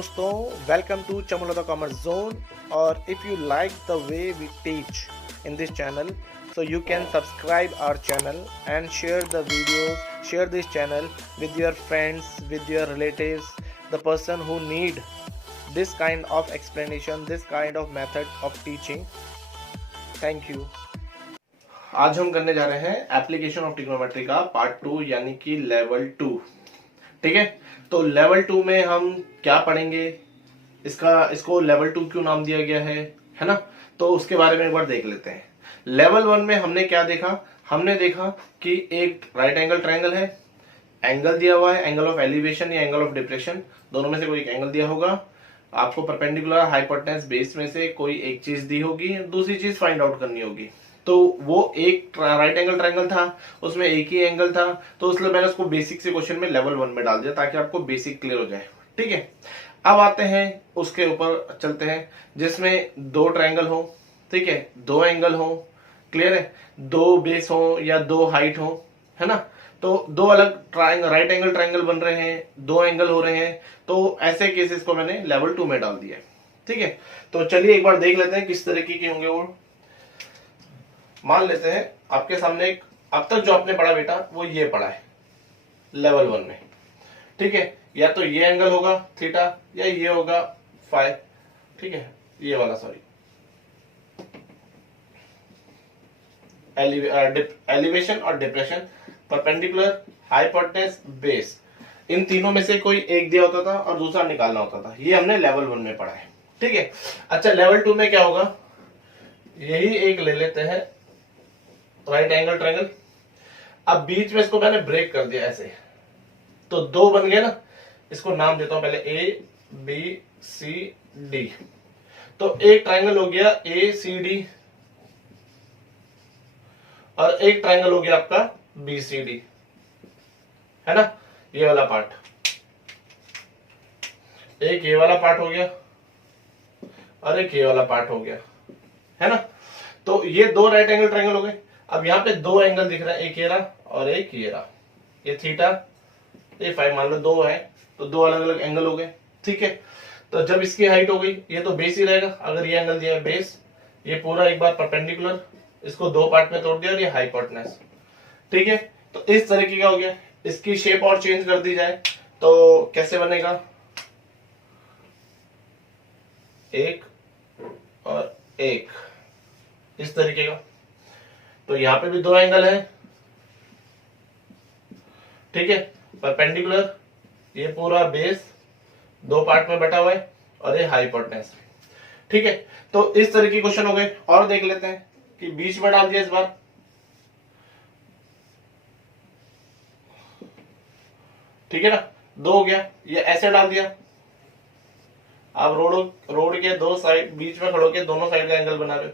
दोस्तों, welcome to चमोलता commerce zone. और if you like the way we teach in this channel, so you can subscribe our channel and share the videos, share this channel with your friends, with your relatives, the person who need this kind of explanation, this kind of method of teaching. Thank you. आज हम करने जा रहे हैं application of trigonometry का part 2 यानी कि level 2। ठीक है, तो लेवल 2 में हम क्या पढ़ेंगे, इसको लेवल 2 क्यों नाम दिया गया है ना, तो उसके बारे में एक बार देख लेते हैं। लेवल 1 में हमने क्या देखा, हमने देखा कि एक राइट एंगल ट्रायंगल है, एंगल दिया हुआ है, एंगल ऑफ एलिवेशन या एंगल ऑफ डिप्रेशन, दोनों में से कोई एक एंगल दिया होगा। आपको परपेंडिकुलर, हाइपोटेन्यूस, बेस में से कोई एक चीज दी होगी, दूसरी चीज फाइंड आउट करनी होगी। तो वो एक राइट एंगल ट्रायंगल था, उसमें एक ही एंगल था, तो इसलिए मैंने उसको बेसिक से क्वेश्चन में लेवल 1 में डाल दिया ताकि आपको बेसिक क्लियर हो जाए। ठीक है, अब आते हैं उसके ऊपर चलते हैं जिसमें दो ट्रायंगल हो, ठीक है, दो एंगल हो, क्लियर है, दो बेस हो या दो हाइट हो, है ना, तो दो अलग ट्रायंगल, राइट एंगल ट्रायंगल बन रहे हैं, दो एंगल हो रहे हैं, तो ऐसे केसेस को मैंने लेवल 2 में डाल दिया। ठीक है, तो चलिए एक बार देख लेते हैं किस तरीके के होंगे वो। मान लेते हैं आपके सामने एक, अब तक जो आपने पढ़ा बेटा वो ये पढ़ा है लेवल 1 में। ठीक है, या तो ये एंगल होगा थीटा या ये होगा फाई। ठीक है, ये वाला सॉरी, एलिवेशन और डिप्रेशन, परपेंडिकुलर, हाइपोटेन्यूस, बेस, इन तीनों में से कोई एक दिया होता था और दूसरा निकालना होता था। ये हमने लेवल 1 में पढ़ा है। ठीक है, अच्छा लेवल 2 में क्या होगा, यही एक ले लेते हैं राइट एंगल ट्रायंगल। अब बीच में इसको मैंने ब्रेक कर दिया ऐसे, तो दो बन गए ना, इसको नाम देता हूं पहले ए बी सी डी। तो एक ट्रायंगल हो गया ए सी डी और एक ट्रायंगल हो गया आपका बी सी डी, है ना, ये वाला पार्ट, एक ये वाला पार्ट हो गया और एक ये वाला पार्ट हो गया, है ना। तो ये दो राइट एंगल ट्रायंगल हो गए। अब यहाँ पे दो एंगल दिख रहा है, एक ये रहा और एक ये रहा, ये थीटा, ये फाई, मान लो दो है, तो दो अलग अलग एंगल हो गए। ठीक है, तो जब इसकी हाइट हो गई, ये तो बेस ही रहेगा, अगर ये एंगल दिया है बेस, ये पूरा एक बार परपेंडिकुलर, इसको दो पार्ट में तोड़ दिया और ये हाइपोटेन्यूस। ठीक है, तो इस तरीके का हो गया। इसकी शेप और चेंज कर दी जाए तो कैसे बनेगा, एक और एक, इस तरीके का। तो यहां पे भी दो एंगल है, ठीक है, परपेंडिकुलर, ये पूरा बेस दो पार्ट में बटा हुआ है और ये हाइपोटेन्यूस। ठीक है, तो इस तरह के क्वेश्चन हो गए। और देख लेते हैं कि बीच में डाल दिया इस बार, ठीक है ना, दो हो गया, ये ऐसे डाल दिया। आप रोड के दो साइड बीच में खड़ो के दोनों साइड का एंगल बना रहे हो,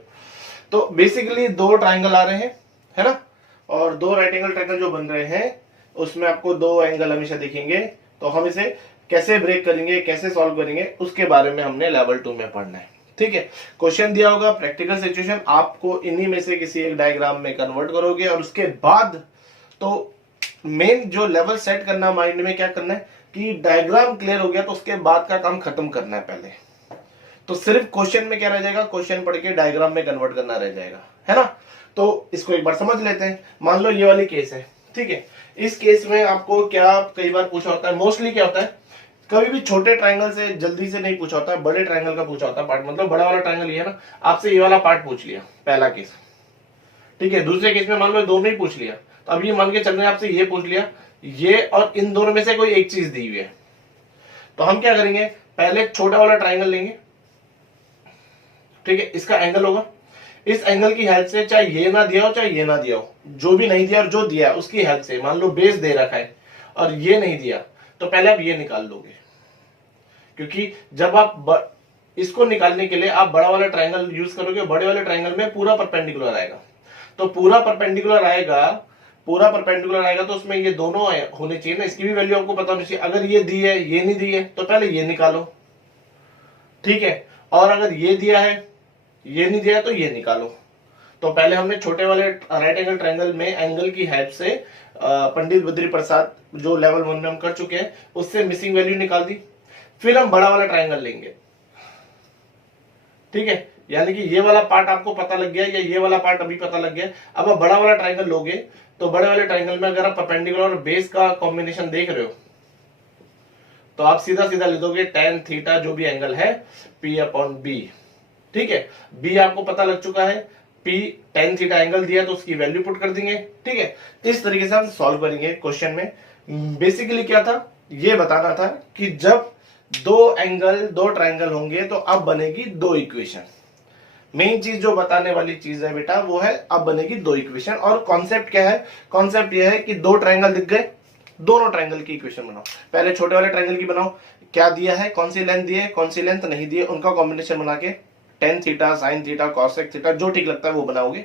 तो बेसिकली दो ट्रायंगल आ रहे हैं, है ना, और दो राइट एंगल ट्रायंगल जो बन रहे हैं उसमें आपको दो एंगल हमेशा दिखेंगे। तो हम इसे कैसे ब्रेक करेंगे, कैसे सॉल्व करेंगे, उसके बारे में हमने लेवल 2 में पढ़ना है। ठीक है, क्वेश्चन दिया होगा, प्रैक्टिकल सिचुएशन, आपको इन्हीं में से किसी एक डायग्राम में कन्वर्ट करोगे और उसके बाद तो मेन जो लेवल सेट करना माइंड में, क्या करना है कि डायग्राम क्लियर हो गया तो उसके बाद का काम खत्म करना है पहले। तो सिर्फ क्वेश्चन में क्या रह जाएगा, क्वेश्चन पढ़ के डायग्राम में कन्वर्ट करना रह जाएगा, है ना। तो इसको एक बार समझ लेते हैं। मान लो ये वाली केस है, ठीक है, इस केस में आपको क्या कई बार पूछा होता है, मोस्टली क्या होता है, कभी भी छोटे ट्रायंगल से जल्दी से नहीं पूछा होता है, बड़े ट्रायंगल का पूछा होता है पार्ट, मतलब बड़ा वाला ट्रायंगल ये है ना, आपसे ये वाला पार्ट पूछ लिया पहला केस, ठीक है, दूसरे केस में मान लो दोनों ही पूछ लिया, तो अब ये मान के चल रहे हैं आपसे ये पूछ लिया, ये और इन दोनों में से कोई एक चीज दी हुई है। तो हम क्या करेंगे, पहले छोटा वाला ट्रायंगल लेंगे, ठीक है, इसका एंगल होगा, इस एंगल की हेल्प से, चाहे ये ना दिया हो चाहे ये ना दिया हो, जो भी नहीं दिया और जो दिया उसकी हेल्प से, मान लो बेस दे रखा है और ये नहीं दिया, तो पहले आप ये निकाल लोगे, क्योंकि जब आप इसको निकालने के लिए आप बड़ा वाला ट्रायंगल यूज करोगे, बड़े वाले ट्रायंगल में पूरा परपेंडिकुलर आएगा, तो पूरा परपेंडिकुलर आएगा तो उसमें ये दोनों होने चाहिए ना, इसकी भी वैल्यू आपको पता होनी चाहिए। अगर ये दी है ये नहीं दी है तो पहले ये निकालो, ठीक है, और अगर ये दिया है ये नहीं दिया है तो ये निकालो। तो पहले हमने छोटे वाले राइट एंगल ट्रायंगल में एंगल की हेल्प से पंडित बद्री प्रसाद जो लेवल 1 में हम कर चुके हैं उससे मिसिंग वैल्यू निकाल दी। फिर हम बड़ा वाला ट्राइंगल लेंगे, ठीक है। यानी कि ये वाला पार्ट आपको पता लग गया या ये वाला पार्ट अभी पता लग गया। अब आप बड़ा वाला ट्राइंगल लोगे तो बड़े वाले ट्राइंगल में अगर आप परपेंडिकुलर और बेस का कॉम्बिनेशन देख रहे हो तो आप सीधा सीधा लिख दोगे tan थीटा जो भी एंगल है P/B, ठीक है। B आपको पता लग चुका है, P tan थीटा एंगल दिया तो उसकी वैल्यू पुट कर देंगे, ठीक है। इस तरीके से हम सॉल्व करेंगे क्वेश्चन में। बेसिकली क्या था, ये बताना था कि जब दो ट्राइंगल होंगे तो अब बनेगी दो इक्वेशन। मेन चीज जो बताने वाली चीज है बेटा वो है अब बनेगी दो इक्वेशन। और कॉन्सेप्ट क्या है, कॉन्सेप्ट ये है कि दो ट्राइंगल दिख गए, दोनों ट्राइंगल की इक्वेशन बनाओ। पहले छोटे वाले ट्राइंगल की बनाओ, क्या दिया है, कौन सी लेंथ दी है, कौन सी लेंथ नहीं दी है, उनका कॉम्बिनेशन बना के tan theta sin theta cosec theta जो ठीक लगता है वो बनाओगे,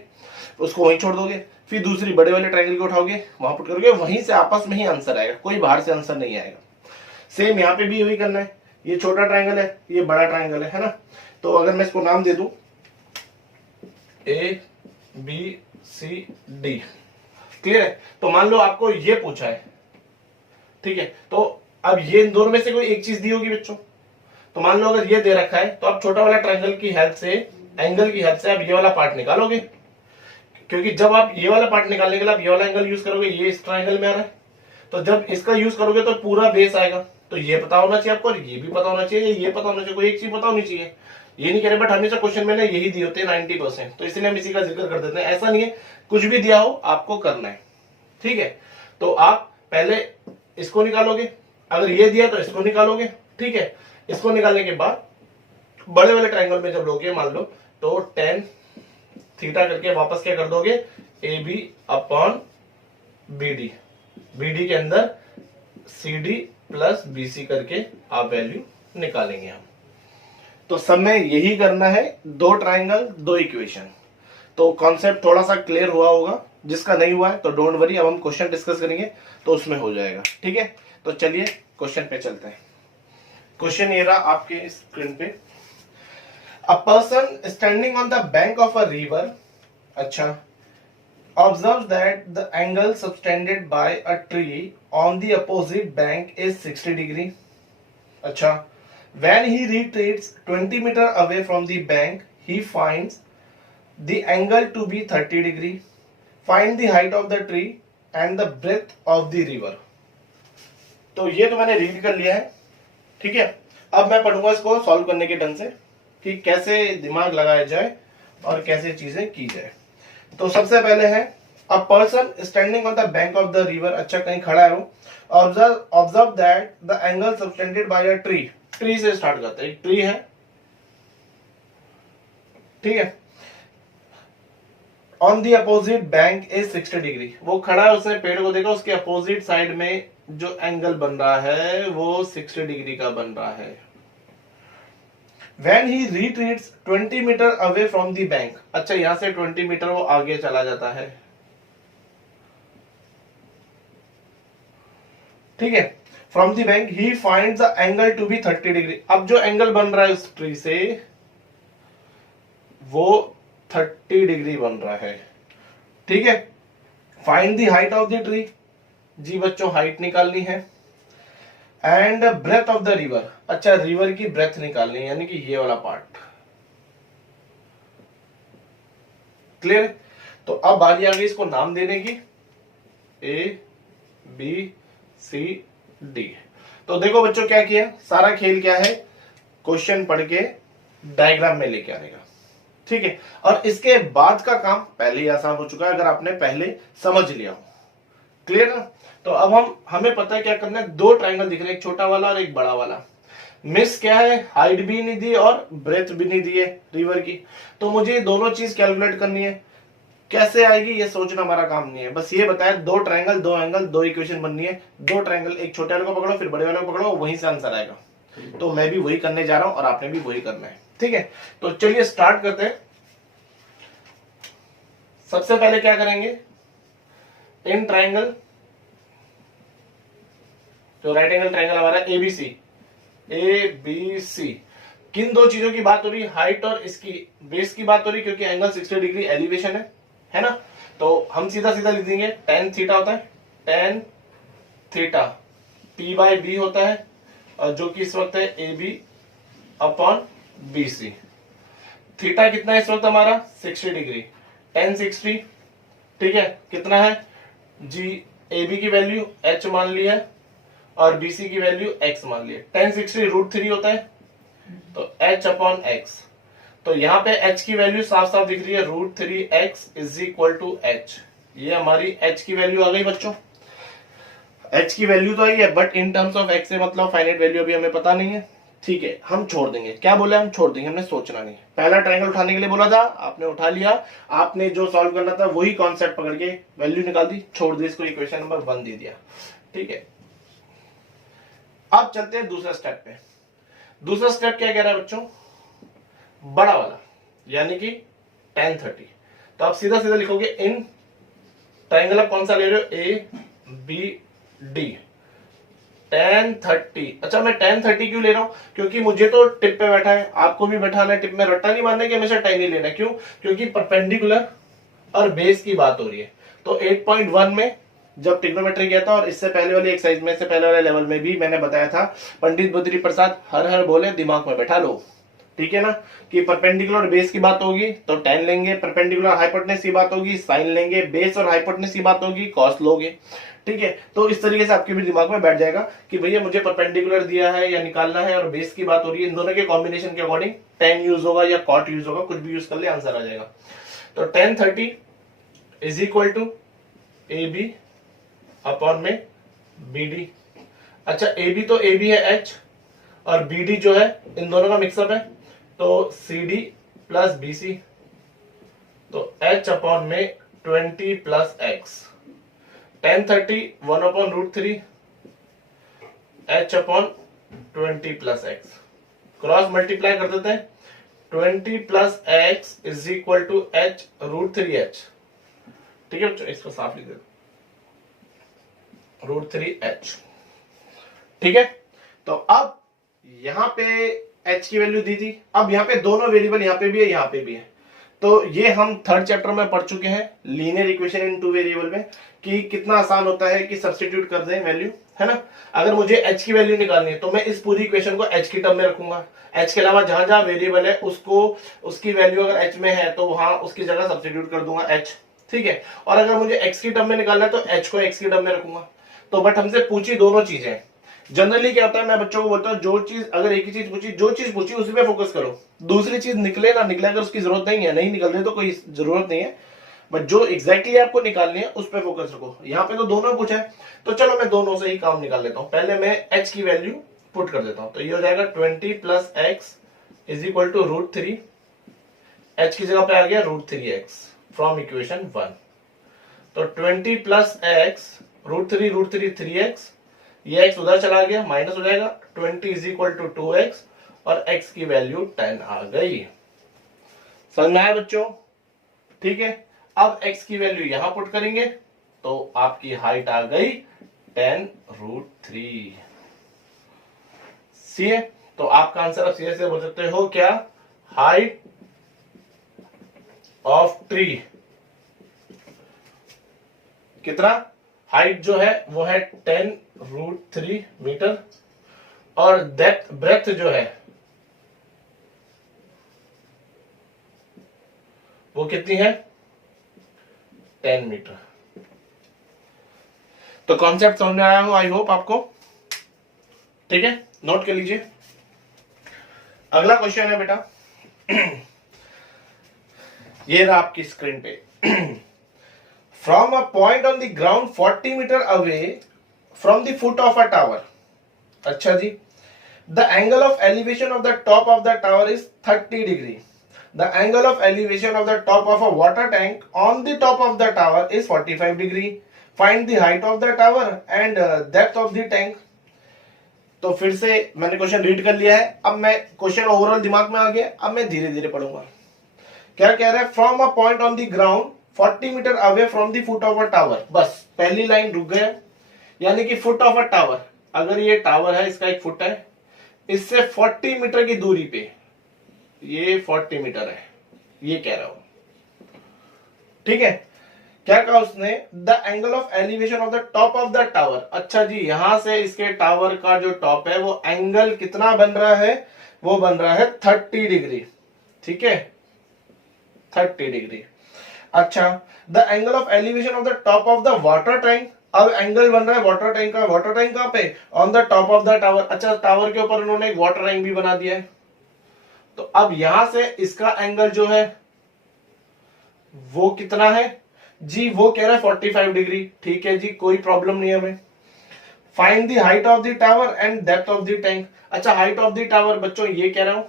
उसको वहीं छोड़ दोगे। फिर दूसरी बड़े वाले ट्राइंगल को उठाओगे, वहां पुट करोगे, वहीं से आपस में ही आंसर आएगा, कोई बाहर से आंसर नहीं आएगा। सेम यहाँ पे भी वही करना है। ये छोटा ट्राइंगल है, ये बड़ा ट्राइंगल है ना। तो अगर मैं इसको नाम दे दूं ABCD, क्लियर है। तो मान लो आपको ये पूछा है, ठीक है। तो अब ये इन दोनों में से कोई एक चीज दी होगी बच्चों। तो मान लो अगर ये दे रखा है तो आप छोटा वाला ट्राइंगल की हेल्प से, एंगल की हेल्प से आप ये वाला पार्ट निकालोगे, क्योंकि जब आप ये वाला पार्ट निकालने के लिए आप ये वाला एंगल यूज करोगे, ये इस ट्राइंगल में आ रहा है, तो जब इसका यूज करोगे तो पूरा बेस आएगा। तो ये पता होना चाहिए आपको, और ये भी पता होना चाहिए, ये पता होना चाहिए, कोई एक चीज पता होनी चाहिए। ये नहीं कह रहे बट हमेशा क्वेश्चन में ना यही दिए होते हैं 90%, तो इसलिए हम इसी का जिक्र कर देते हैं। ऐसा नहीं है, कुछ भी दिया हो आपको करना है, ठीक है। तो आप पहले इसको निकालोगे, अगर ये दिया तो इसको निकालोगे, ठीक है। इसको निकालने के बाद बड़े वाले ट्राइंगल में जब लोगे मान लो तो tan थीटा करके वापस क्या कर दोगे, AB/BD, BD के अंदर CD प्लस BC करके आप वैल्यू निकालेंगे हम। तो सब में यही करना है, दो ट्राइंगल दो इक्वेशन। तो कॉन्सेप्ट थोड़ा सा क्लियर हुआ होगा, जिसका नहीं हुआ है तो डोंट वरी, अब हम क्वेश्चन डिस्कस करेंगे तो उसमें हो जाएगा, ठीक है। तो चलिए क्वेश्चन पे चलते हैं। क्वेश्चन ये रहा आपके स्क्रीन पे, a person standing on the bank of a river, अच्छा, observes that the angle subtended by a tree on the opposite bank is 60 degree. अच्छा, when he retreats 20 meter away from the bank, he finds the angle to be 30 degree. Find the height of the tree and the breadth of the river. तो ये तो मैंने read कर लिया है, ठीक है। अब मैं पढ़ूंगा इसको सॉल्व करने के ढंग से कि कैसे दिमाग लगाया जाए और कैसे चीजें की जाए। तो सबसे पहले है a person standing on the bank of the river, अच्छा कहीं खड़ा है वो, observe that the angle subtended bye a tree, tree से स्टार्ट करते हैं, एक ट्री है, ठीक है। On the opposite bank is 60 degree, वो खड़ा है, उसने पेड़ को देखा, उसके अपोजिट साइड में जो एंगल बन रहा है वो 60 डिग्री का बन रहा है। When he retreats 20 metre away from the bank, अच्छा यहां से 20 मीटर वो आगे चला जाता है, ठीक है। From the bank he finds the angle to be 30 degree. अब जो एंगल बन रहा है उस ट्री से वो 30 डिग्री बन रहा है, ठीक है। Find the height of the tree, जी बच्चों हाइट निकालनी है। And breadth of the river, अच्छा रिवर की ब्रेथ निकालनी है, यानी कि ये वाला पार्ट, क्लियर। तो अब बारी आ गई इसको नाम देने की, ABCD। तो देखो बच्चों क्या किया, सारा खेल क्या है, क्वेश्चन पढ़ के डायग्राम में लेके आने का, ठीक है। और इसके बाद का काम पहले ही आसान हो चुका है अगर आपने पहले समझ लिया हो, क्लियर ना। तो अब हमें पता है क्या करना है, दो ट्राइंगल दिख रहे हैं, एक छोटा वाला और एक बड़ा वाला। मिस क्या है, हाइट भी नहीं दी और ब्रेथ भी नहीं दी है रिवर की, तो मुझे दोनों चीज कैलकुलेट करनी है। कैसे आएगी ये सोचना हमारा काम नहीं है, बस ये बताया दो ट्राइंगल दो एंगल दो इक्वेशन बननी है। दो ट्राइंगल, एक छोटे वाले को पकड़ो फिर बड़े वाले को पकड़ो, वहीं से आंसर आएगा। तो मैं भी वही करने जा रहा हूं और आपने भी वही करना है, ठीक है। तो चलिए स्टार्ट करते हैं। सबसे पहले क्या करेंगे, इन ट्राइंगल, जो राइट एंगल ट्राइंगल हमारा ABC, किन दो चीजों की बात हो रही है, हाइट और इसकी बेस की बात हो रही है, क्योंकि एंगल 60 डिग्री एलिवेशन है ना। तो हम सीधा सीधा लिख देंगे, tan थीटा होता है, tan थीटा P/B होता है, और जो कि इस वक्त है A B upon B C. Theta कितना है इस वक्त हमारा 60 डिग्री, tan 60, ठीक है, कितना है जी, ए बी की वैल्यू h मान ली है और बी सी की वैल्यू x मान ली है। tan 60 √3 होता है, तो h अपॉन x। तो यहाँ पे h की वैल्यू साफ साफ दिख रही है, √3x is equal to h। ये हमारी h की वैल्यू आ गई बच्चों। h की वैल्यू तो आई है, but in terms of x से मतलब फाइनाइट वैल्यू अभी हमें पता नहीं है, ठीक है, हम छोड़ देंगे। क्या बोले, हम छोड़ देंगे, हमने सोचना नहीं। पहला ट्रायंगल उठाने के लिए बोला था, आपने उठा लिया, आपने जो सॉल्व करना था वही कॉन्सेप्ट पकड़ के वैल्यू निकाल दी, छोड़ दी, इसको इक्वेशन नंबर 1 दे दिया, ठीक है। अब चलते हैं दूसरा स्टेप पे। दूसरा स्टेप क्या कह रहा है बच्चों, बड़ा वाला, यानी कि tan 30। तो आप सीधा सीधा लिखोगे इन ट्रायंगल आप कौन सा ले रहे हो, ए बी डी, tan 30। अच्छा, मैं tan 30 क्यों ले रहा हूं, क्योंकि मुझे तो टिप पे बैठा है, आपको भी बैठाना है टिप में। रट्टा नहीं मारने के, हमेशा tan ही लेना है। क्यों, क्योंकि परपेंडिकुलर और बेस की बात हो रही है। तो 8.1 में जब ट्रिग्नोमेट्री किया था, और इससे पहले वाली एक्सरसाइज में से पहले वाले लेवल में भी मैंने बताया था, पंडित बद्री प्रसाद हर हर बोले, दिमाग में बैठा लो, ठीक है ना, कि परपेंडिकुलर और बेस की बात होगी तो tan लेंगे, परपेंडिकुलर हाइपोटेनस की बात होगी साइन लेंगे, बेस और हाइपोटेनस की बात होगी कॉस लोगे, ठीक है। तो इस तरीके से आपके भी दिमाग में बैठ जाएगा कि भैया मुझे परपेंडिकुलर दिया है या निकालना है और बेस की बात हो रही है, इन दोनों के कॉम्बिनेशन के अकॉर्डिंग tan यूज होगा या cot यूज होगा, कुछ भी यूज कर ले, आंसर आ जाएगा। तो tan 30 is equal to A B upon में बी डी। अच्छा, ए बी तो ए बी है h, और बी डी जो है इन दोनों का मिक्सअप है, तो C D plus B C, तो h अपॉन में 20 plus x। tan 30 1 upon √3 h अपॉन 20 प्लस x, क्रॉस मल्टीप्लाई कर देते हैं, 20 plus x is equal to h √3h, ठीक है बच्चों, इसको साफ लिख देते √3h, ठीक है। तो अब यहां पे h की वैल्यू दी थी, अब यहाँ पे दोनों वेरिएबल यहाँ पे भी है, यहाँ पे भी है। तो ये हम थर्ड चैप्टर में पढ़ चुके हैं, linear equation in two variable में, कि कितना आसान होता है कि सब्स्टिट्यूट कर दें वैल्यू, है ना। अगर मुझे h की वैल्यू निकालनी है तो मैं इस पूरी इक्वेशन को h की टर्म में रखूंगा, h के अलावा जहां जहां वेरिएबल है उसको, उसकी वैल्यू अगर h में है तो वहां उसकी जगह सब्स्टिट्यूट कर दूंगा h, ठीक है। और अगर मुझे x की टर्म में निकालना है तो h को x की टर्म में रखूंगा। तो बट हमसे पूछी दोनों चीजें। जनरली क्या होता है, मैं बच्चों को बोलता हूँ, जो चीज अगर एक ही चीज पूछी, जो चीज पूछी उसी पे फोकस करो, दूसरी चीज निकले ना निकले अगर उसकी जरूरत नहीं है, नहीं निकल रही तो कोई जरूरत नहीं है, बट जो एग्जैक्टली आपको निकालनी है उस पर फोकस रखो। यहाँ पे तो दोनों पूछा है, तो चलो मैं दोनों से ही काम निकाल लेता हूँ। पहले मैं h की वैल्यू पुट कर देता हूँ, तो ये हो जाएगा 20 plus x is equal to √3, h की जगह पे आ गया √3x फ्रॉम इक्वेशन 1। तो 20 प्लस एक्स √3 3x, ये x उधर चला गया, माइनस हो जाएगा, 20 इज इक्वल टू 2x, और x की वैल्यू 10 आ गई। समझ में आया बच्चों, ठीक है। अब x की वैल्यू यहां पुट करेंगे तो आपकी हाइट आ गई 10√3, सी है। तो आपका आंसर आप सीधे से बोल सकते हो क्या, हाइट ऑफ ट्री कितना, हाइट जो है वो है 10√3 मीटर, और डेप्थ ब्रेथ जो है वो कितनी है 10 मीटर। तो कॉन्सेप्ट समझ में आया हो आई होप आपको, ठीक है, नोट कर लीजिए। अगला क्वेश्चन है बेटा ये रहा आपकी स्क्रीन पे। From a point on the ground 40 metre away from the foot of a tower, अच्छा जी, the angle of elevation of the top of the tower is 30 degree. The angle of elevation of the top of a water tank on the top of the tower is 45 degree. Find the height of the tower and depth of the tank. तो फिर से मैंने question read कर लिया है, अब मैं question overall दिमाग में आ गया, अब मैं धीरे धीरे पढ़ूंगा। क्या कह रहा है, from a point on the ground 40 metre away from the foot of a tower, बस पहली लाइन रुक गया, यानी कि फुट ऑफ अ टावर, अगर ये टावर है इसका एक फुट है, इससे 40 मीटर की दूरी पे, ये 40 मीटर है, ये कह रहा हूं, ठीक है। क्या कहा उसने, the angle of elevation of the top of the tower. अच्छा जी, यहां से इसके टावर का जो टॉप है वो एंगल कितना बन रहा है, वो बन रहा है 30 डिग्री। ठीक है, 30 डिग्री। अच्छा, the angle of elevation of the top of the water tank. अब एंगल बन रहा है वाटर टैंक का, वाटर टैंक कहां पे, on the top of the tower. अच्छा, टावर के ऊपर उन्होंने एक वाटर टैंक भी बना दिया है, तो अब यहां से इसका एंगल जो है वो कितना है जी, वो कह रहा है 45 डिग्री। ठीक है जी, कोई प्रॉब्लम नहीं है हमें। Find the height of the tower and depth of the tank. अच्छा, हाइट ऑफ द टावर बच्चों ये कह रहा हूं,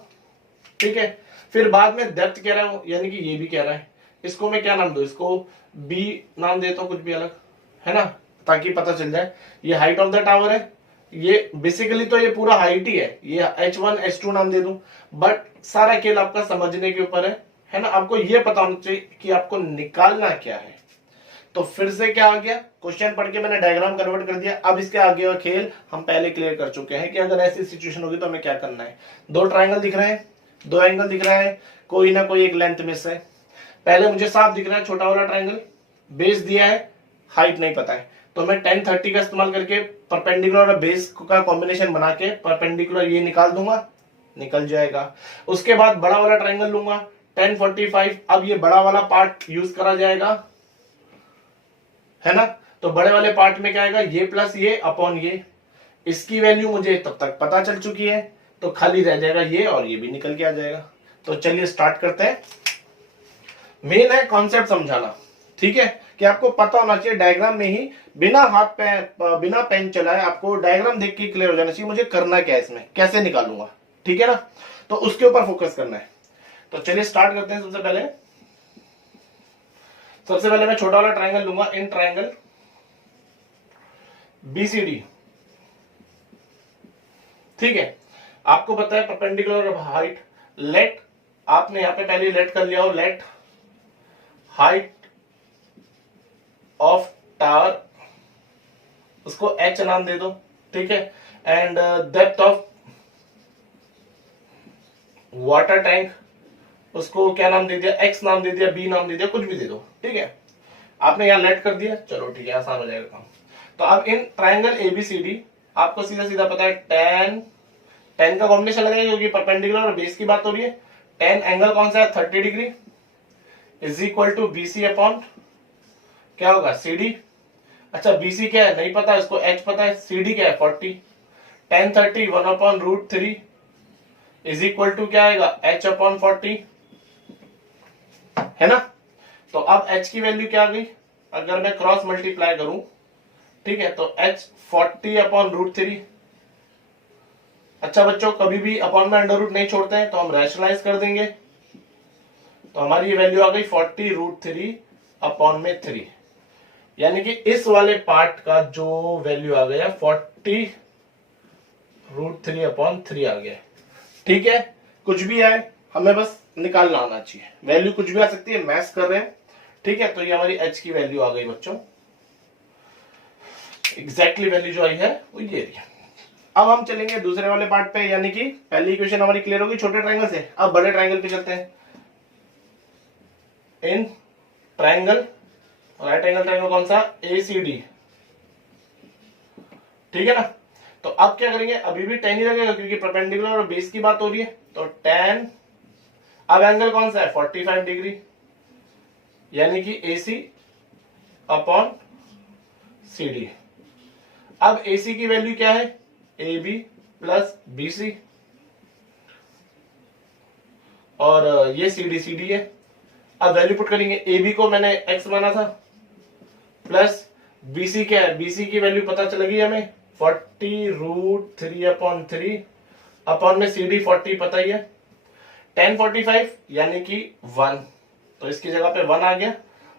ठीक है, फिर बाद में डेप्थ कह रहा हूं, यानी कि ये भी कह रहा है। इसको मैं क्या नाम दूं, इसको बी नाम देता हूं, कुछ भी अलग, है ना, ताकि पता चल जाए। ये हाइट ऑफ द टावर है, ये बेसिकली तो ये पूरा हाइट ही है, ये H1 H2 नाम दे दूं, बट सारा खेल आपका समझने के ऊपर है ना। आपको ये पता होना चाहिए कि आपको निकालना क्या है। तो फिर से क्या आ गया, क्वेश्चन पढ़ के मैंने डायग्राम कन्वर्ट कर दिया। अब इसके आगे का खेल हम पहले क्लियर कर चुके हैं कि अगर ऐसी सिचुएशन होगी तो हमें क्या करना है। दो ट्राइंगल दिख रहे हैं, दो एंगल दिख रहा है, कोई ना कोई एक लेंथ मिस है। पहले मुझे साफ दिख रहा है छोटा वाला ट्राइंगल, बेस दिया है, हाइट नहीं पता है, तो मैं 10 30 का इस्तेमाल करके परपेंडिकुलर और बेस का कॉम्बिनेशन बना के परपेंडिकुलर ये निकाल दूंगा, निकल जाएगा। उसके बाद बड़ा वाला ट्राइंगल लूंगा 10 45। अब ये बड़ा वाला पार्ट यूज करा जाएगा, है ना। तो बड़े वाले पार्ट में क्या आएगा, ये प्लस ये अपॉन ये। इसकी वैल्यू मुझे तब तक पता चल चुकी है, तो खाली रह जाएगा ये, और ये भी निकल के आ जाएगा। तो चलिए स्टार्ट करते हैं। मेन है कॉन्सेप्ट समझाना, ठीक है, कि आपको पता होना चाहिए डायग्राम में ही, बिना हाथ पे बिना पेन चलाए आपको डायग्राम देख के क्लियर हो जाना चाहिए मुझे करना क्या है, इसमें कैसे निकालूंगा, ठीक है ना। तो उसके ऊपर फोकस करना है। तो चलिए स्टार्ट करते हैं। सबसे पहले मैं छोटा वाला ट्राइंगल लूंगा, इन ट्राइंगल BCD, ठीक है। आपको पता है परपेंडिकुलर हाइट, लेट, आपने यहां पे पहले लेट कर लिया हो, लेट हाइट ऑफ टावर, उसको H नाम दे दो, ठीक है। And depth of water tank, उसको क्या नाम दे दिया, X नाम दे दिया, B नाम दे दिया, कुछ भी दे दो, ठीक है। आपने यहां लेट कर दिया, चलो ठीक है, आसान हो जाएगा काम। तो अब इन ट्राइंगल ABCD आपको सीधा सीधा पता है tan का कॉम्बिनेशन लगेगा, क्योंकि परपेंडिकुलर और बेस की बात हो रही है। tan एंगल कौन सा है, 30 degree, is equal to BC upon क्या होगा, CD। अच्छा, BC क्या है नहीं पता, इसको H पता है, CD क्या है 40। tan 30 1 upon root 3 is equal to क्या आएगा, H अपॉन 40, है ना। तो अब H की वैल्यू क्या आ गई, अगर मैं क्रॉस मल्टीप्लाई करूं, ठीक है, तो H 40 अपॉन रूट 3। अच्छा बच्चों, कभी भी अपॉन में अंडर रूट नहीं छोड़ते हैं, तो हम रैशनलाइज कर देंगे, तो हमारी ये वैल्यू आ गई 40 रूट 3 अपॉन में 3, यानी कि इस वाले पार्ट का जो वैल्यू आ गया 40 रूट 3 अपॉन 3 आ गया, ठीक है। कुछ भी आए हमें बस निकालना आना चाहिए, वैल्यू कुछ भी आ सकती है, मैथ्स कर रहे हैं, ठीक है। तो ये हमारी H की वैल्यू आ गई बच्चों, एग्जैक्टली वैल्यू जो आई है वो ये रही। अब हम चलेंगे दूसरे वाले पार्ट पे, यानी कि पहली इक्वेशन हमारी क्लियर होगी छोटे ट्राइंगल से। अब बड़े ट्राइंगल पे चलते हैं। In triangle, right angle triangle कौन सा, ACD, ठीक है ना। तो अब क्या करेंगे, अभी भी tan ही लगेगा, क्योंकि परपेंडिकुलर और बेस की बात हो रही है, तो tan, अब एंगल कौन सा है 45 डिग्री, यानी कि AC अपॉन CD। अब AC की वैल्यू क्या है, AB प्लस BC, और ये CD है। अब वैल्यू पुट करेंगे, AB को मैंने X माना था, प्लस BC क्या है, BC की वैल्यू पता चलेगी हमें 40 रूट 3 अपॉन 3 अपॉन में CD 40 पता ही है, tan 45 यानी कि 1, तो इसकी जगह पे 1 आ गया,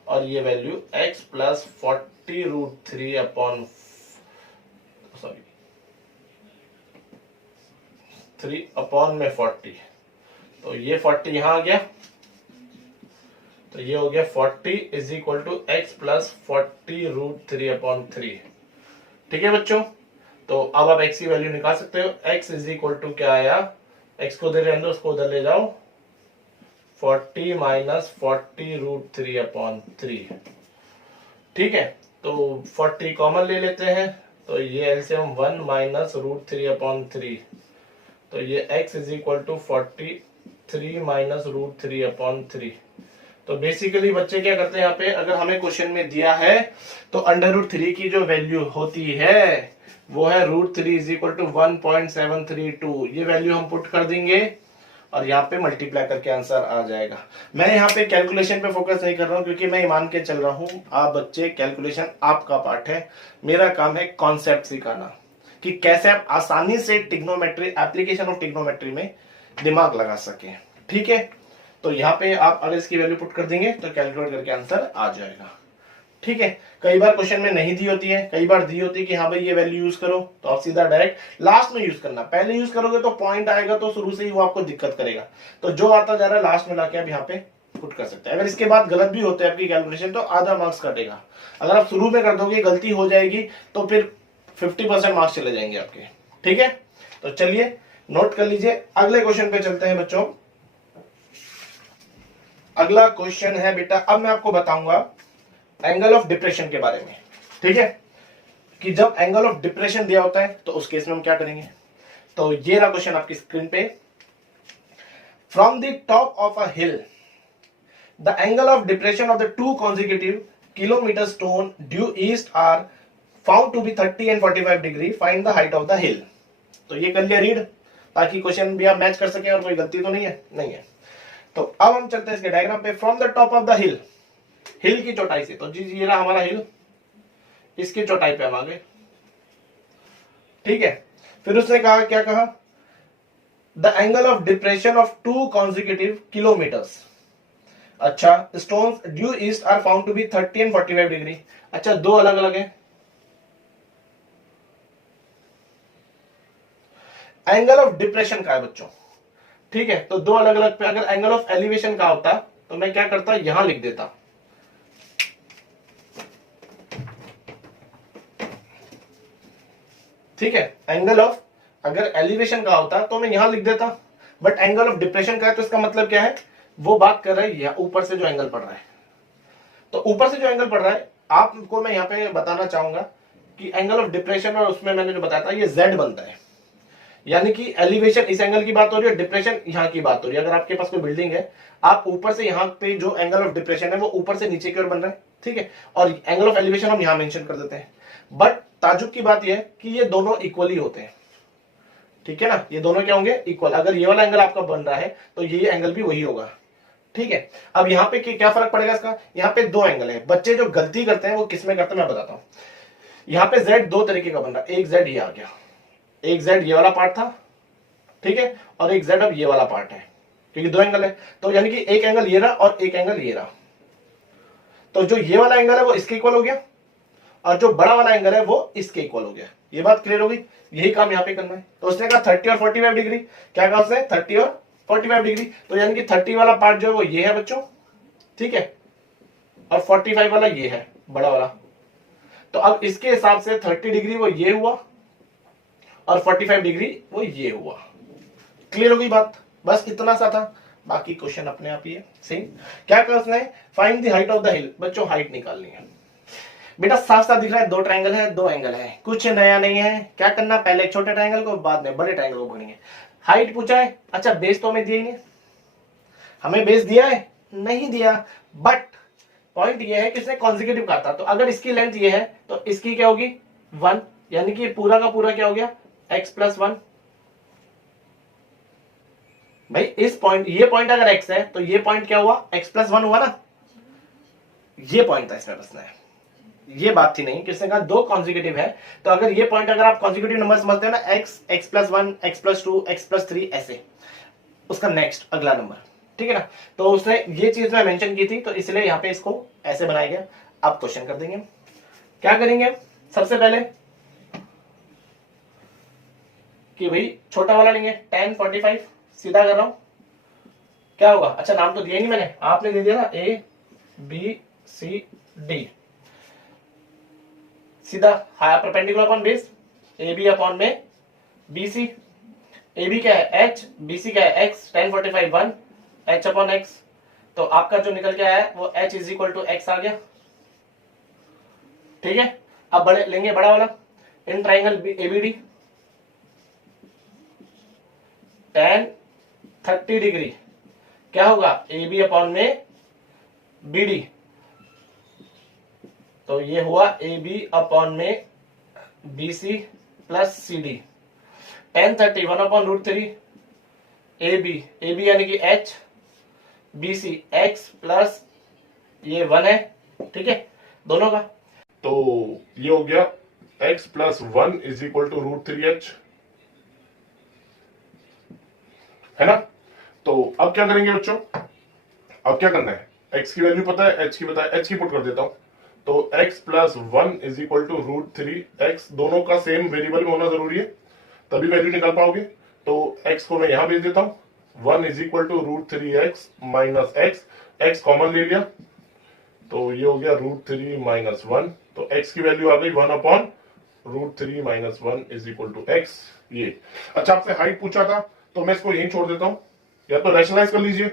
और ये value X plus 40 root 3 upon 3 upon में 40, तो ये 40 यहां आ गया, तो ये हो गया 40 is equal to X plus 40 root 3 upon 3, ठीक है बच्चों। तो अब आप X की वैल्यू निकाल सकते हो, X इज इक्वल टू क्या आया, X को उधर रहने दो, उसको उधर ले जाओ, 40 माइनस 40 रूट 3 अपॉन 3, ठीक है, तो 40 कॉमन ले लेते हैं, तो ये एलसीएम 1 माइनस √3/3, तो ये x is equal to 43 minus √3/3। तो बेसिकली बच्चे क्या करते हैं यहाँ पे, अगर हमें क्वेश्चन में दिया है तो √3 की जो वैल्यू होती है वो है √3 इज इक्वल टू 1.732, ये वैल्यू हम पुट कर देंगे और यहाँ पे मल्टीप्लाई करके आंसर आ जाएगा। मैं यहाँ पे कैलकुलेशन पे फोकस नहीं कर रहा हूँ क्योंकि मैं मान के चल रहा हूँ आप बच्चे, कैलकुलेशन आपका पार्ट है, मेरा काम है कॉन्सेप्ट सिखाना कि कैसे आप आसानी से ट्रिग्नोमेट्री, एप्लीकेशन ऑफ ट्रिग्नोमेट्री में दिमाग लगा सके। ठीक है, तो यहाँ पे आप अगर इसकी वैल्यू पुट कर देंगे तो कैलकुलेट करके आंसर आ जाएगा। ठीक है, कई बार क्वेश्चन में नहीं दी होती है, कई बार दी होती है कि हाँ भाई ये वैल्यू यूज करो, तो आप सीधा डायरेक्ट लास्ट में यूज करना। पहले यूज करोगे तो पॉइंट आएगा तो शुरू से ही वो आपको दिक्कत करेगा, तो जो आता जा रहा है लास्ट में लाके आप यहाँ पे पुट कर सकते हैं। अगर इसके बाद गलत भी होते हैं आपकी कैलकुलेशन तो आधा मार्क्स कटेगा। अगर आप शुरू में कर दोगे गलती हो जाएगी तो फिर 50% मार्क्स चले जाएंगे आपके। ठीक है, तो चलिए नोट कर लीजिए, अगले क्वेश्चन पे चलते हैं बच्चों। अगला क्वेश्चन है बेटा, अब मैं आपको बताऊंगा एंगल ऑफ डिप्रेशन के बारे में। ठीक है, कि जब एंगल ऑफ डिप्रेशन दिया होता है तो उस केस में हम क्या करेंगे। तो ये रहा क्वेश्चन आपकी स्क्रीन पे। From the top of a hill the angle of depression of the two consecutive kilometre stone due east are found to be 30 and 45 degree, find the height of the hill. तो ये कर लिया read, ताकि question भी आप match कर सकें और कोई गलती तो नहीं है, नहीं है। तो अब हम चलते हैं इसके डायग्राम पे। From the top of the hill, hill की चौटाई से, तो जी ये रहा हमारा हिल, इसकी चौटाई पे हम आ गए। ठीक है, फिर उसने कहा, क्या कहा, the angle of depression of two consecutive kilometres. अच्छा, stones due east are found to be 30 and 45 degree. अच्छा, दो अलग अलग है। एंगल ऑफ डिप्रेशन का है बच्चों, ठीक है, तो दो अलग अलग पे। अगर एंगल ऑफ एलिवेशन का होता तो मैं क्या करता, यहां लिख देता। ठीक है, एंगल ऑफ अगर एलिवेशन का होता तो मैं यहां लिख देता, बट एंगल ऑफ डिप्रेशन का है तो इसका मतलब क्या है, वो बात कर रहा है ऊपर से जो एंगल पड़ रहा है। तो ऊपर से जो एंगल पड़ रहा है, आपको मैं यहां पे बताना चाहूंगा कि एंगल ऑफ डिप्रेशन और उसमें मैंने जो बताया था ये z बनता है, यानी कि एलिवेशन इस एंगल की बात हो रही है, डिप्रेशन यहाँ की बात हो रही है। अगर आपके पास कोई बिल्डिंग है, आप ऊपर से यहाँ पे जो एंगल ऑफ डिप्रेशन है वो ऊपर से नीचे की ओर बन रहा है, ठीक है, और एंगल ऑफ एलिवेशन हम यहाँ मेंशन कर देते हैं। बट ताजुब की बात यह है कि ये दोनों इक्वली होते हैं, ठीक है ना, ये दोनों क्या होंगे, इक्वल। अगर ये वाला एंगल आपका बन रहा है तो ये एंगल भी वही होगा, ठीक है। अब यहाँ पे क्या फर्क पड़ेगा इसका, यहाँ पे दो एंगल है। बच्चे जो गलती करते हैं वो किसमें करते हैं मैं बताता हूँ। यहाँ पे z दो तरीके का बन रहा है, एक z ये आ गया, एक z ये वाला पार्ट था, ठीक है, और एक z अब ये वाला पार्ट है, क्योंकि दो एंगल है। तो यानी कि एक एंगल ये रहा और एक एंगल ये रहा, तो जो ये वाला एंगल है वो इसके इक्वल हो गया और जो बड़ा वाला एंगल है वो इसके इक्वल हो गया। ये बात क्लियर होगी, यही काम यहाँ पे करना है। तो उसने कहा 30 और 45 डिग्री, क्या कहा उसने, 30 और 45 डिग्री। तो यानी कि 30 वाला पार्ट जो है वो ये है बच्चों, ठीक है, और 45 वाला ये है बड़ा वाला। तो अब इसके हिसाब से 30 डिग्री वो ये हुआ और 45 डिग्री वो ये हुआ। क्लियर हो गई बात, बस इतना सा था, बाकी क्वेश्चन अपने आप ही है। सही, क्या कहा उसने, find the height of the हिल। बच्चों हाइट निकालनी है बेटा, साफ साफ दिख रहा है, दो ट्रायंगल है, दो एंगल है, कुछ नया नहीं है। क्या करना, पहले एक छोटे ट्रायंगल को, बाद में बड़े ट्रायंगल को पकड़ेंगे। हाइट पूछा है, अच्छा बेस तो हमें दिया ही नहीं, हमें बेस दिया है नहीं दिया, बट पॉइंट ये है कि इसने कॉन्जिक्यूटिव कहा था। तो अगर इसकी लेंथ ये है तो इसकी क्या होगी 1, यानी कि पूरा का पूरा क्या हो गया x+1। भाई इस पॉइंट, ये पॉइंट अगर x है तो ये पॉइंट क्या हुआ, x+1 हुआ ना, ये पॉइंट था इसमें बसना है। ये बात थी नहीं, किसने कहा दो कॉन्जिक्यूटिव है, तो अगर ये पॉइंट अगर आप कॉन्जिक्यूटिव नंबर समझते हैं ना, x, x+1, x+2, x+3 ऐसे, उसका नेक्स्ट अगला नंबर, ठीक है ना। तो उसने ये चीज में मेंशन की थी तो इसलिए यहाँ पे इसको ऐसे बनाया गया। अब क्वेश्चन कर देंगे, क्या करेंगे, सबसे पहले कि भाई छोटा वाला लेंगे tan 45, सीधा कर रहा हूं, क्या होगा, अच्छा नाम तो दिया नहीं मैंने, आपने दे दिया ना ABCD, सीधा perpendicular upon base, AB upon में BC, AB क्या है H, BC क्या है X, tan 45 1, H upon X। तो आपका जो निकल के आया है वो H is equal to X आ गया। ठीक है, अब बड़े लेंगे बड़ा वाला, इन ट्राइंगल एबीडी tan 30 डिग्री क्या होगा, ए बी अपॉन में बी डी, तो ये हुआ ए बी अपॉन में B C plus C D, tan 30 1/√3 ए बी यानी कि H, B C x plus ये 1 है, ठीक है दोनों का। तो ये हो गया x plus 1 is equal to √3h, है ना। तो अब क्या करेंगे बच्चों, अब क्या करना है, x की वैल्यू पता है, h की पता है, h की पुट कर देता हूं। तो x plus 1 is equal to √3x, दोनों का सेम वेरिएबल में होना जरूरी है तभी वैल्यू निकाल पाओगे। तो x को मैं यहां भेज देता हूं, 1 is equal to √3x minus x common ले लिया, तो ये हो गया √3 माइनस 1, तो x की वैल्यू आ गई 1/√3 minus 1 is equal to x। ये अच्छा, आपसे हाइट पूछा था तो मैं इसको यहीं छोड़ देता हूं, या तो रैशनलाइज कर लीजिए,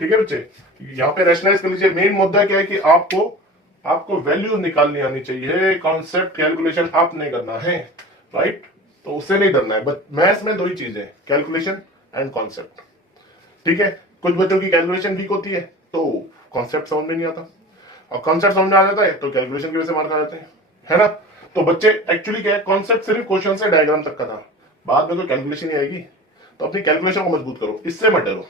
ठीक है बच्चे, यहाँ पे रैशनलाइज कर लीजिए। मेन मुद्दा क्या है कि आपको वैल्यू निकालनी आनी चाहिए, कॉन्सेप्ट कैलकुलेशन आप नहीं करना है, राइट। तो उससे नहीं डरना है, बट मैथ्स में दो ही चीजें, कैलकुलेशन एंड कॉन्सेप्ट, ठीक है। कुछ बच्चों की कैलकुलेशन वीक होती है तो कॉन्सेप्ट समझ में नहीं आता, और कॉन्सेप्ट समझ में आ जाता है तो कैलकुलेशन की वजह से मार्क आ जाते हैं, है ना। तो बच्चे एक्चुअली क्या है, कॉन्सेप्ट सिर्फ क्वेश्चन से डायग्राम तक का था, बाद में तो कैलकुलेशन ही आएगी, तो अपनी कैलकुलेशन को मजबूत करो, इससे मत डरो।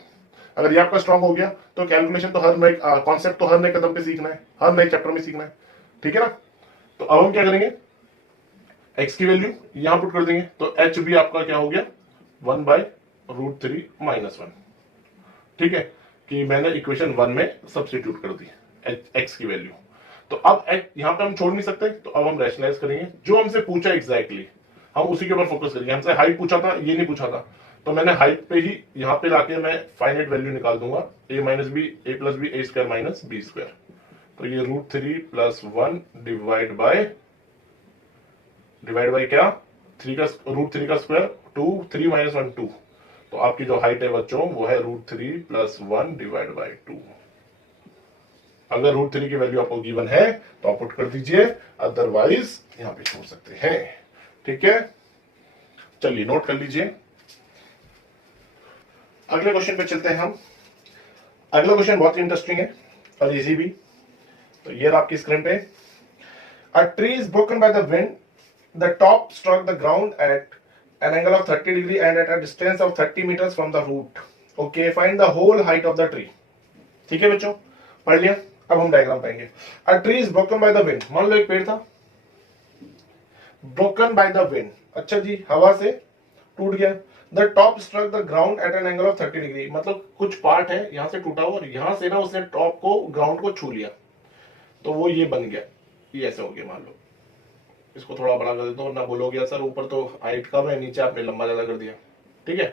अगर ये आपका स्ट्रांग हो गया तो कैलकुलेशन तो हर नए कॉन्सेप्ट तो हर नए कदम पे सीखना है, हर नए चैप्टर में सीखना है, ठीक है ना। तो अब हम क्या करेंगे, x की वैल्यू यहां पुट कर देंगे, तो h भी आपका क्या हो गया 1/√3 माइनस 1, ठीक है, कि मैंने इक्वेशन 1 में सब्स्टिट्यूट कर दी x की वैल्यू। तो अब यहां पे हम छोड़ नहीं सकते, तो अब हम रैशनलाइज करेंगे, जो हमसे पूछा एग्जैक्टली हम उसी के ऊपर फोकस करेंगे। हमसे हाइट पूछा था, ये नहीं पूछा था, तो मैंने हाइट पे ही यहां पे लाके मैं फाइनाइट वैल्यू निकाल दूंगा, a minus B A plus B A square minus B square, तो ये √3 प्लस 1 डिवाइड बाय क्या, 3 का √3 का स्क्वायर 2, 3 माइनस 1 2, तो आपकी जो हाइट है बच्चों वो है √3 प्लस 1 डिवाइड बाय 2। अगर √3 की वैल्यू आपको गिवन है तो आप पुट कर दीजिए, अदरवाइज यहां पे छोड़ सकते हैं, ठीक है। चलिए नोट कर लीजिए, अगले क्वेश्चन पे चलते हैं हम। अगला क्वेश्चन बहुत इंटरेस्टिंग है और इजी भी, तो ये आपकी स्क्रीन पे, a tree is broken by the wind, the top struck the ground at an angle of 30 degree and at a distance of 30 meters from the root. Okay, find the whole height of the tree. ठीक है बच्चों, पढ़ लिया। अब हम diagram पाएंगे। A tree is broken by the wind. मान लो एक पेड़ था, broken by the wind, अच्छा जी, हवा से टूट गया। The top struck the ground at an angle of 30 degree, मतलब कुछ पार्ट है यहां से टूटा हुआ और यहां से ना उसने टॉप को ग्राउंड को छू लिया, तो वो ये बन गया, ये ऐसे हो गया। मान लो इसको थोड़ा बड़ा कर देता हूं, ना बोलोगे सर ऊपर तो हाइट कम है, नीचे आपने लंबा ज्यादा कर दिया, ठीक है।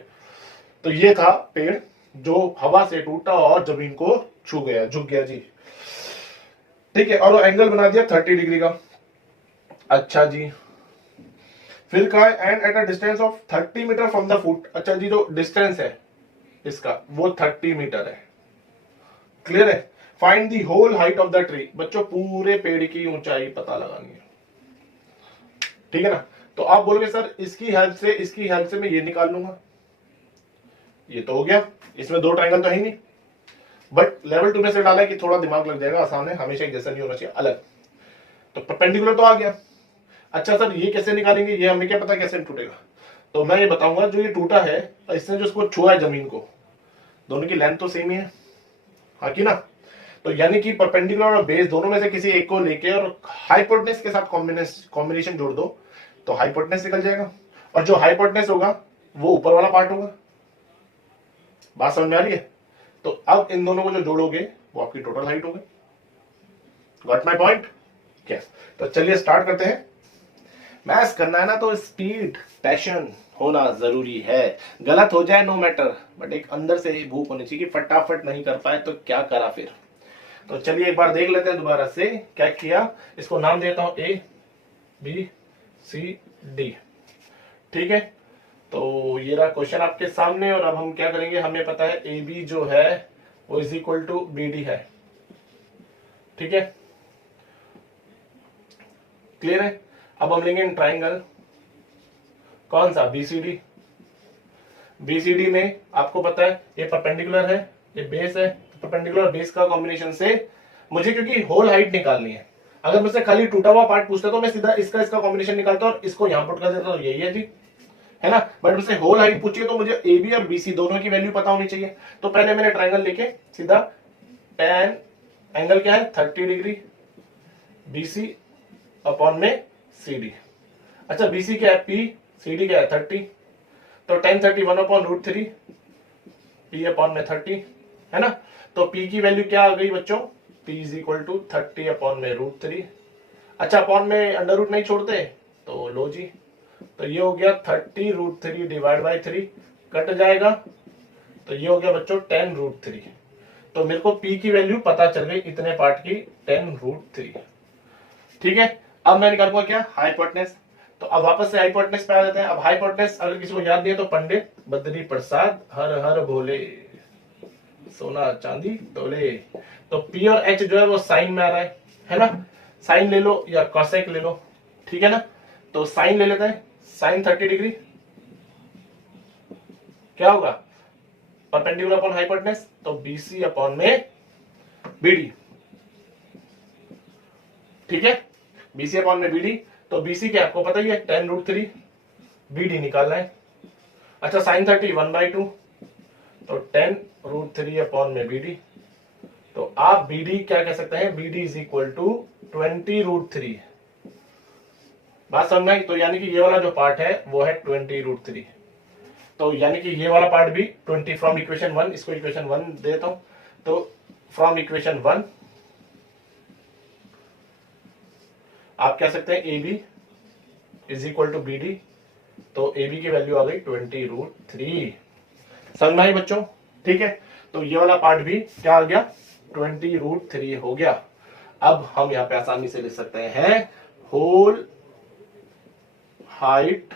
तो ये था पेड़ जो हवा से टूटा और जमीन को छू गया, झुक गया जी, ठीक है, और एंगल बना दिया 30 डिग्री का, अच्छा जी। फिर कहा and at a distance of 30 metre from the foot, अच्छा जी, जो डिस्टेंस है इसका वो 30 मीटर है, क्लियर है। Find the whole height of the tree, बच्चों पूरे पेड़ की ऊंचाई पता लगानी है, ठीक है ना। तो आप बोलोगे सर इसकी हेल्प से मैं ये निकाल लूंगा, ये तो हो गया, इसमें दो ट्रायंगल तो है ही नहीं, बट लेवल 2 में से डाला है कि थोड़ा दिमाग लग जाएगा, आसान है, हमेशा एक जैसा नहीं होना चाहिए, अलग। तो परपेंडिकुलर तो आ गया, अच्छा सर ये कैसे निकालेंगे, ये हमें क्या पता कैसे टूटेगा, तो मैं ये बताऊंगा, जो ये टूटा है इसने जो इसको छुआ है जमीन को, दोनों की लेंथ तो सेम ही है, हाँ कि ना। तो यानी कि परपेंडिकुलर और बेस दोनों में से किसी एक को लेके और हाइपोटेनस के साथ कॉम्बिनेशन जोड़ दो तो हाइपोटेनस निकल जाएगा, और जो हाइपोटेनस होगा वो ऊपर वाला पार्ट होगा, बात समझ में आ रही है। तो अब इन दोनों को जो जोड़ोगे वो आपकी टोटल हाइट होगी, गॉट माय पॉइंट, यस। तो चलिए स्टार्ट करते हैं। मैथ्स करना है ना तो स्पीड पैशन होना जरूरी है, गलत हो जाए नो मैटर, बट एक अंदर से भूख होनी चाहिए कि फटाफट नहीं कर पाए तो क्या करा फिर। तो चलिए एक बार देख लेते हैं दोबारा से क्या किया, इसको नाम देता हूं A B C D, ठीक है। तो ये रहा क्वेश्चन आपके सामने, और अब हम क्या करेंगे, हमें पता है ए बी जो है वो is equal to B D है, ठीक है। क्लियर है। अब हम लेंगे ट्राइंगल, कौन सा, बीसीडी। बीसीडी में आपको पता है ये परपेंडिकुलर है, ये बेस है, परपेंडिकुलर बेस का कॉम्बिनेशन से मुझे, क्योंकि होल हाइट निकालनी है, अगर मुझसे खाली टूटा हुआ पार्ट पूछता तो मैं सीधा इसका कॉम्बिनेशन निकालता और इसको यहां पुट कर देता, तो यही है जी, है ना। बट मुझसे होल हाइट पूछिए तो मुझे ए बी और बीसी दोनों की वैल्यू पता होनी चाहिए। तो पहले मैंने ट्राइंगल लेके सीधा टेन एंगल क्या है 30 डिग्री बीसी अपॉन में सीडी। अच्छा बीसी क्या है पी, सीडी क्या है 30, तो tan 31 upon root 3 P upon में 30, है ना। तो पी की वैल्यू क्या आ गई बच्चों, P is equal to 30 upon में रूट 3। अच्छा अपॉन में अंडर रूट नहीं छोड़ते, तो लो जी, तो ये हो गया 30 रूट 3 डिवाइड बाई 3, कट जाएगा, तो ये हो गया बच्चों 10 रूट 3। तो मेरे को पी की वैल्यू पता चल गई इतने पार्ट की 10 रूट 3। ठीक है, अब मैं निकालूंगा क्या, हाइपोटेनस। तो अब वापस से हाइपोटेनस पे आ जाते हैं। अब हाइपोटेनस अगर किसी को याद नहीं है तो पंडित बद्री प्रसाद हर हर भोले, सोना चांदी तोले। तो पी और एच जो है वो साइन में आ रहा है ना, साइन ले लो या कॉसेक ले लो, ठीक है ना। तो साइन ले लेते हैं, साइन 30 डिग्री क्या होगा, परपेंडिकुलर अपॉन हाइपोटेनस, तो बीसी अपॉन में बीडी, ठीक है, बीसी अपॉन में बीडी। तो बीसी क्या आपको पता ही है 10 रूट 3, बीडी निकालना है। अच्छा साइन 30 1/2, तो 10 रूट 3 अपॉन में बीडी। तो आप बीडी क्या कह सकते हैं, BD is equal to 20 root 3। बात समझ में आई। तो यानी कि ये वाला जो पार्ट है वो है 20 रूट 3, तो यानी कि ये वाला पार्ट भी 20 फ्रॉम इक्वेशन 1, इसको इक्वेशन 1 देता हूं। तो फ्रॉम इक्वेशन 1 आप कह सकते हैं A B is equal to B D. तो ए बी की वैल्यू आ गई 20 रूट 3। समझ में आई बच्चों, ठीक है। तो ये वाला पार्ट भी क्या आ गया 20 रूट 3 हो गया। अब हम यहां पे आसानी से लिख सकते हैं होल हाइट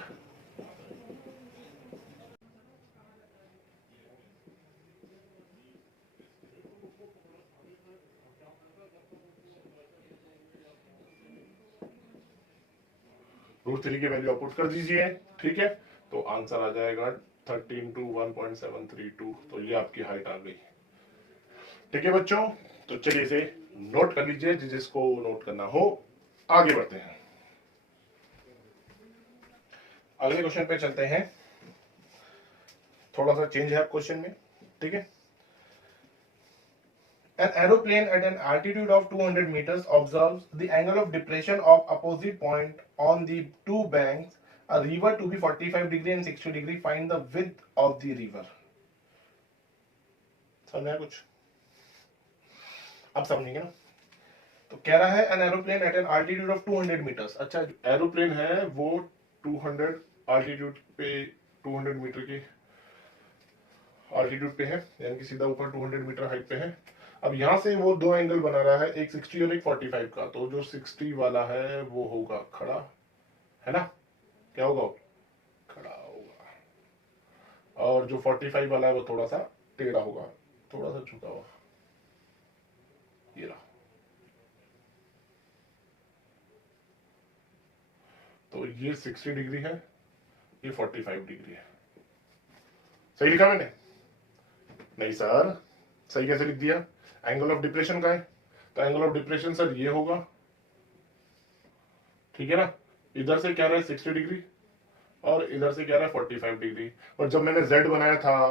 रूट 3 की वैल्यू पुट कर दीजिए, ठीक है। तो आंसर आ जाएगा 13 टू 1.732। तो ये आपकी हाइट आ गई, ठीक है बच्चों। तो चलिए इसे नोट कर लीजिए, जिसको नोट करना हो। आगे बढ़ते हैं, अगले क्वेश्चन पे चलते हैं। थोड़ा सा चेंज है क्वेश्चन में, ठीक है। An aeroplane at an altitude of 200 meters observes the angle of depression of opposite point on the two banks, a river to be 45 degree and 60 degree. Find the width of the river. समझ कुछ, अब समझेंगे ना। तो कह रहा है an aeroplane at an altitude of 200 meters। अच्छा एरोप्लेन है वो 200 altitude पे 200 मीटर की altitude पे है, यानी कि सीधा ऊपर 200 मीटर हाइट पे है। अब यहां से वो दो एंगल बना रहा है, एक 60 और एक 45 का। तो जो 60 वाला है वो होगा खड़ा, है ना, क्या होगा, खड़ा होगा। और जो 45 वाला है वो थोड़ा सा टेढ़ा होगा, थोड़ा सा झुका हुआ, ये रहा। तो ये 60 डिग्री है, ये 45 डिग्री है। सही लिखा मैंने, नहीं सर, सही कैसे लिख दिया, एंगल ऑफ डिप्रेशन का है। तो एंगल ऑफ डिप्रेशन सर ये होगा, ठीक है ना। इधर से क्या रहा है 60 डिग्री और इधर से क्या रहा है 45 डिग्री। और जब मैंने z बनाया था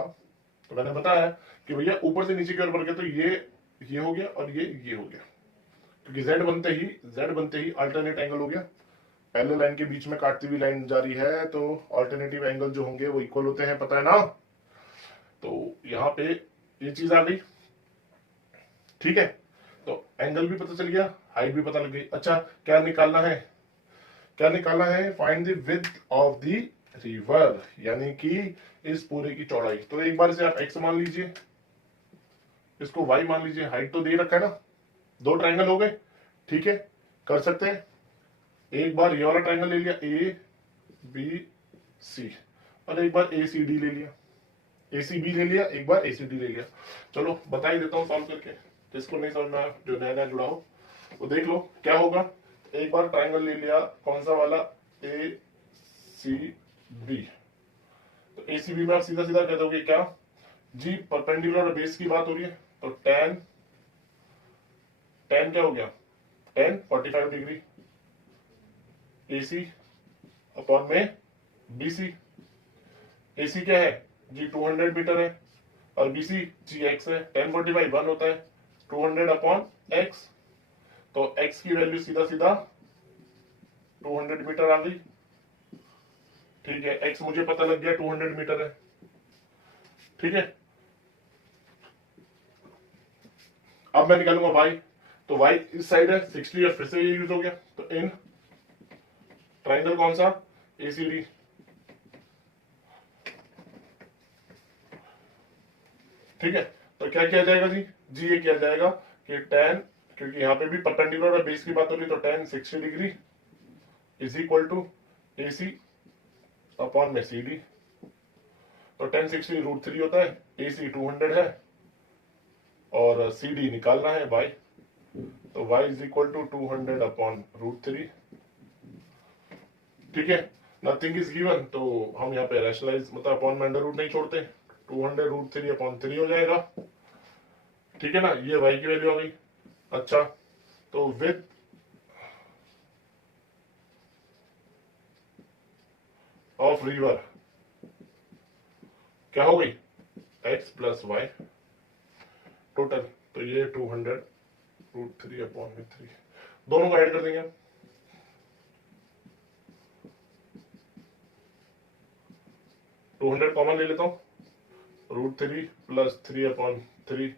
तो मैंने बताया कि भैया ऊपर से नीचे की ओर बढ़ गया, तो ये हो गया और ये हो गया, क्योंकि z बनते ही अल्टरनेट एंगल हो गया। पहले लाइन के बीच में काटती हुई लाइन जा रही है, तो अल्टरनेटिव एंगल जो होंगे वो इक्वल होते हैं, पता है ना। तो यहाँ पे ये चीज आ गई, ठीक है। तो एंगल भी पता चल गया, हाइट भी पता लग गई। अच्छा क्या निकालना है, find the width of the river, यानी कि इस पूरे की चौड़ाई। तो एक बार इसे आप x मान लीजिए, इसको y मान लीजिए, हाइट तो दे रखा है ना, दो ट्रायंगल हो गए, ठीक है, कर सकते हैं। एक बार ये वाला ट्रायंगल ले लिया ए बी सी, और एक बार ए सी डी ले लिया, ए सी बी ले लिया, एक बार ए सी डी ले लिया। चलो बता ही देता हूँ सॉल्व करके, जिसको नहीं समझ में आया, जो नया नया जुड़ा हो वो देख लो क्या होगा। एक बार ट्राइंगल ले लिया, कौन सा वाला, ए सी बी। तो ए सी बी में आप सीधा सीधा कह दोगे क्या जी, परपेंडिकुलर और बेस की बात हो रही है, तो टेन टेन क्या हो गया, टेन 45 डिग्री ए सी अपॉन में बी सी। ए सी क्या है जी, 200 मीटर है, और बी सी जी एक्स है, 1045 1 होता है, 200 अपॉन एक्स। तो एक्स की वैल्यू सीधा सीधा 200 मीटर आ गई। ठीक है, एक्स मुझे पता लग गया 200 मीटर है। ठीक है, अब मैं निकालूंगा वाई, तो वाई इस साइड है 60 और फिर से ये यूज हो गया, तो इन ट्राइंगल कौन सा, एसीडी। ठीक है, तो क्या किया जाएगा जी ये किया जाएगा कि टेन, क्योंकि यहाँ पे भी परपेंडिकुलर और बेस की बात हो रही, तो tan 60 degree is equal to A C upon में सी डी। तो टेन 60 √3 होता है, ए सी 200 है, और सी डी निकालना है y, तो y is equal to 200 upon √3। ठीक है, नथिंग इज गिवन, तो हम यहाँ पे रैशनलाइज मतलब अपॉन में अंडर रूट नहीं छोड़ते, 200 √3 अपॉन 3 हो जाएगा। ठीक है ना, ये y की वैल्यू आ गई। अच्छा, तो विद ऑफ रिवर क्या हो गई, x प्लस वाई टोटल, तो ये 200 √3 अपॉन में 3, दोनों को ऐड कर देंगे। 200 कॉमन ले लेता हूँ, √3 प्लस 3 अपॉन 3,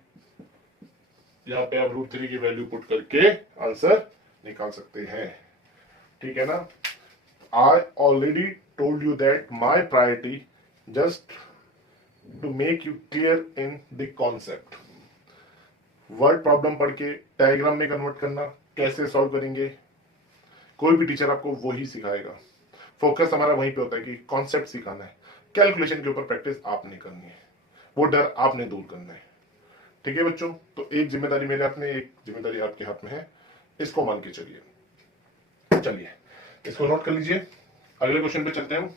यहाँ पे आप √3 की वैल्यू पुट करके आंसर निकाल सकते हैं। ठीक है ना, I already told you that my priority just to make you clear in the concept। Word problem पढ़ के डायग्राम में कन्वर्ट करना कैसे सॉल्व करेंगे, कोई भी टीचर आपको वही सिखाएगा। फोकस हमारा वहीं पे होता है कि कॉन्सेप्ट सिखाना है, कैलकुलेशन के ऊपर प्रैक्टिस आपने करनी है, वो डर आपने दूर करना है। ठीक है बच्चों, तो एक जिम्मेदारी मेरे हाथ में, एक जिम्मेदारी आपके हाथ में है, इसको मान के चलिए। चलिए इसको नोट कर लीजिए, अगले क्वेश्चन पे चलते हैं।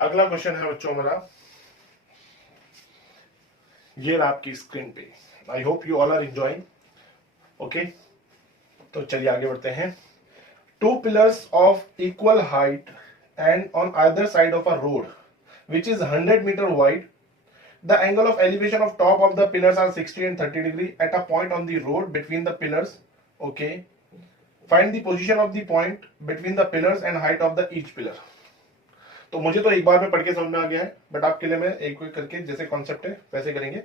अगला क्वेश्चन है बच्चों हमारा, ये रहा आपकी स्क्रीन पे। I hope you all are enjoying. Okay, तो चलिए आगे बढ़ते हैं। Two pillars of equal height and on either side of a road which is 100 meter wide, the angle of elevation of top of the pillars are 60 and 30 degree at a point on the road between the pillars. Okay, find the position of the point between the pillars and height of the each pillar। तो मुझे तो एक बार में पढ़ के समझ में आ गया है, बट आपके लिए मैं एक एक करके जैसे कॉन्सेप्ट है वैसे करेंगे,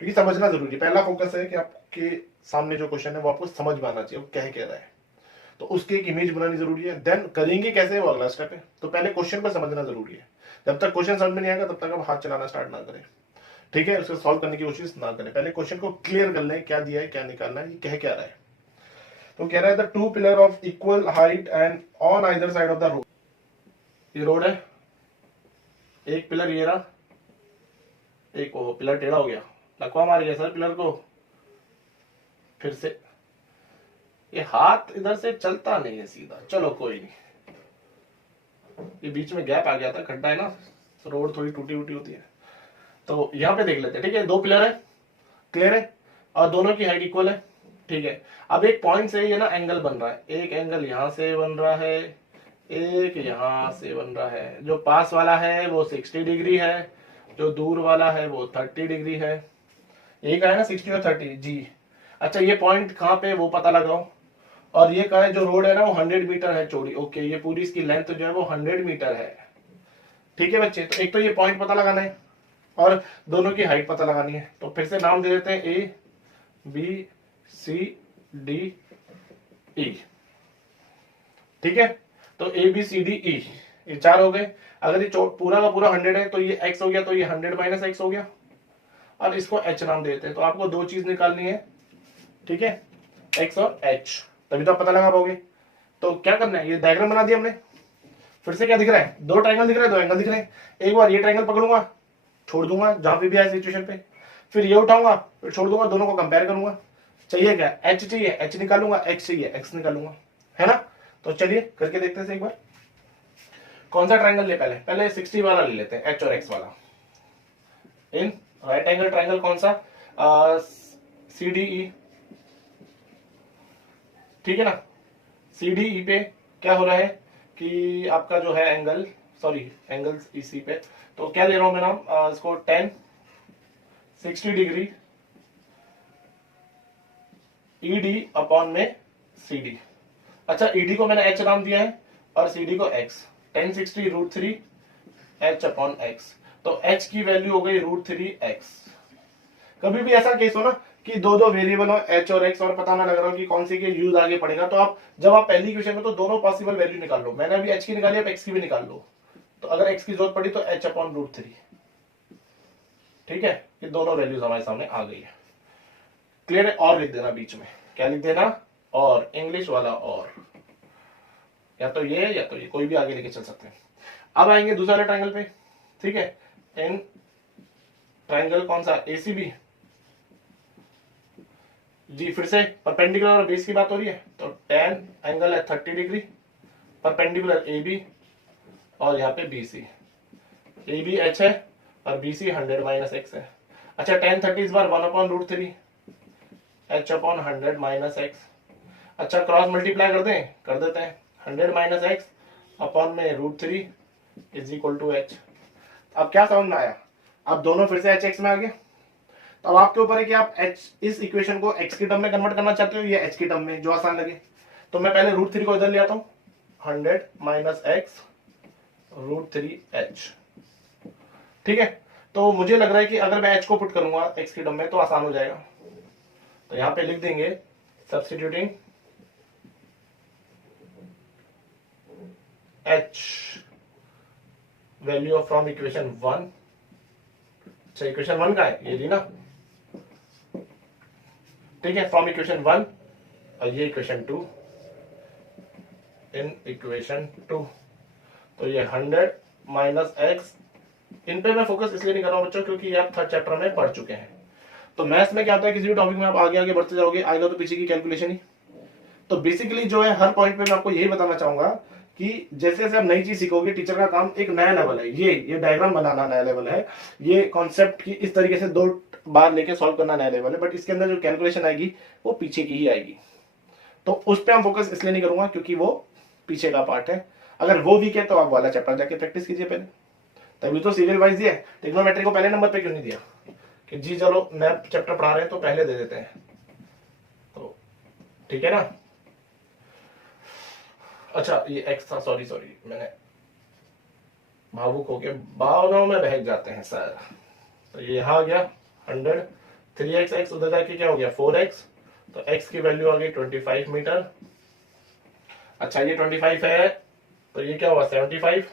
क्योंकि समझना जरूरी है। पहला फोकस है कि आपके सामने जो क्वेश्चन है वो आपको समझ में आना चाहिए, वो क्या कह रहा है, तो उसकी एक इमेज बनानी जरूरी है। देन करेंगे कैसे, वो अगला स्टेप है। तो पहले क्वेश्चन को समझना जरूरी है, जब तक क्वेश्चन समझ में नहीं आएगा तब तक आप हाथ चलाना स्टार्ट ना करें। ठीक है, उसको सॉल्व करने की कोशिश ना करें, पहले क्वेश्चन को क्लियर कर लें, क्या दिया है, क्या निकालना है, ये कह क्या रहा है। तो कह रहा है the two pillar of equal height and on either side of the road. ये रोड है, एक पिलर ये रहा, एक वो पिलर टेढ़ा हो गया, लकवा मार गया सर पिलर को। फिर से ये हाथ इधर से चलता नहीं है सीधा, चलो कोई नहीं, ये बीच में गैप आ गया था, खड्डा है ना, रोड थोड़ी टूटी उटी होती है। तो यहाँ पे देख लेते हैं। ठीक है, दो पिलर है, क्लियर है, और दोनों की हाइट इक्वल है। ठीक है, अब एक पॉइंट से ये ना एंगल बन रहा है, एक एंगल यहाँ से बन रहा है, एक यहाँ से बन रहा है। जो पास वाला है वो 60 डिग्री है, जो दूर वाला है वो 30 डिग्री है। एक है ना 60 और 30 जी। अच्छा, ये पॉइंट कहाँ पे वो पता लगाओ, और ये कहा है जो रोड है ना वो 100 मीटर है चौड़ी। ओके, ये पूरी इसकी लेंथ जो है वो 100 मीटर है। ठीक है बच्चे, तो एक तो ये पॉइंट पता लगाना है और दोनों की हाइट पता लगानी है। तो फिर से नाम दे देते हैं A B C D E. ठीक है, तो A B C D E, ये चार हो गए। अगर ये पूरा का पूरा 100 है तो ये x हो गया, तो ये 100 माइनस एक्स हो गया, और इसको h नाम देते हैं। तो आपको दो चीज निकालनी है, ठीक है, x और h, तभी तो आप पता लगा पाओगे। तो क्या करना है, ये डायग्राम बना दिया हमने। फिर से क्या दिख रहा है, दो ट्रायंगल दिख रहे हैं, दो एंगल दिख रहे हैं। एक बार ये ट्रायंगल पकड़ूंगा, छोड़ दूंगा जहां पे भी आए सिचुएशन पे, फिर ये उठाऊंगा, फिर छोड़ दूंगा, दोनों को कंपेयर करूंगा। चाहिए क्या, एच चाहिए, एच निकालूंगा, एक्स चाहिए, एक्स निकालूंगा, है ना। तो चलिए करके देखते हैं एक बार। कौन सा ट्रायंगल ले, पहले 60 वाला ले लेते हैं, एच और एक्स वाला। इन राइट एंगल ट्रायंगल कौन सा, CDE, ठीक है ना। CDE पे क्या हो रहा है कि आपका जो है एंगल, सॉरी एंगल इसी पे, तो क्या ले रहा हूं मैं नाम, इसको 10 60 डिग्री ED अपॉन में CD। अच्छा, ED को मैंने H नाम दिया है और CD को X, 10 60 √3 H अपॉन X, तो H की वैल्यू हो गई √3x। कभी भी ऐसा केस हो ना कि दो दो वेरिएबल हो H और X और पता ना लग रहा हो कि कौन सी के यूज आगे पड़ेगा, तो आप जब आप पहली इक्वेशन में तो दोनों पॉसिबल वैल्यू निकाल लो, मैंने अभी H की निकाली, अब X की भी निकाल लो, तो अगर X की जरूरत पड़ी तो H अपॉन √3, ठीक है। ये दोनों वैल्यूज हमारे सामने आ गई है, क्लियर है। और लिख देना बीच में, क्या लिख देना, और इंग्लिश वाला, और या तो ये कोई भी आगे लेके चल सकते हैं। अब आएंगे दूसरे वाले ट्रायंगल पे, ठीक है। इन ट्रायंगल कौन सा, ACB जी, फिर से परपेंडिकुलर और बेस की बात हो रही है, तो tan एंगल है 30 डिग्री, परपेंडिकुलर AB और यहाँ पे BC, AB H है और BC 100 - x है। अच्छा, tan 30 इस बार 1 अपॉन √3 H अपॉन 100 - x। अच्छा, क्रॉस मल्टीप्लाई कर देते हैं, 100 - x अपॉन में √3 इज इक्वल टू H। अब क्या समझ में आया, अब दोनों फिर से HX में आ गए, तो अब आपके ऊपर है कि आप H इस इक्वेशन को X की टर्म में कन्वर्ट करना चाहते हो या H की टर्म में, जो आसान लगे। तो मैं पहले √3 को इधर ले आता हूं, 100 - x √3h, ठीक है। तो मुझे लग रहा है कि अगर मैं H को पुट करूंगा X की टर्म में तो आसान हो जाएगा, तो यहां पे लिख देंगे substituting H value of from equation 1। अच्छा, इक्वेशन 1 का है ये ली ना, ठीक है, फ्रॉम इक्वेशन 1 और ये इक्वेशन 2, इन इक्वेशन 2, तो ये 100 - x। इन पे मैं फोकस इसलिए नहीं कर रहा हूं बच्चों क्योंकि ये आप थर्ड चैप्टर में पढ़ चुके हैं। तो मैथ्स में क्या होता है, किसी भी टॉपिक में आप आगे आगे बढ़ते जाओगे, आएगा तो पीछे की कैलकुलेशन ही। तो बेसिकली जो है हर पॉइंट पे मैं आपको यही बताना चाहूंगा कि जैसे जैसे आप नई चीज सीखोगे, टीचर का काम एक नया लेवल है, ये डायग्राम बनाना नया लेवल है, ये कॉन्सेप्ट की इस तरीके से 2 बार लेके सॉल्व करना नया लेवल है, बट इसके अंदर जो कैलकुलेशन आएगी वो पीछे की ही आएगी। तो उस पर हम फोकस इसलिए नहीं करूंगा क्योंकि वो पीछे का पार्ट है। अगर वो वीक है तो आप वाला चैप्टर जाके प्रैक्टिस कीजिए पहले, तभी तो सीरियल वाइज दिया। ट्रिग्नोमेट्री को पहले नंबर पे क्यों नहीं दिया कि जी चलो नया चैप्टर पढ़ा रहे हैं तो पहले दे देते हैं, तो ठीक है ना। अच्छा, ये एक्स था, सॉरी मैंने भावुक होके भावनाओं में बहक जाते हैं सर। तो ये यहाँ आ गया 100, 3x उधर जाके क्या हो गया 4x, तो x की वैल्यू आ गई 25 मीटर। अच्छा, ये 25 है तो ये क्या हुआ 75।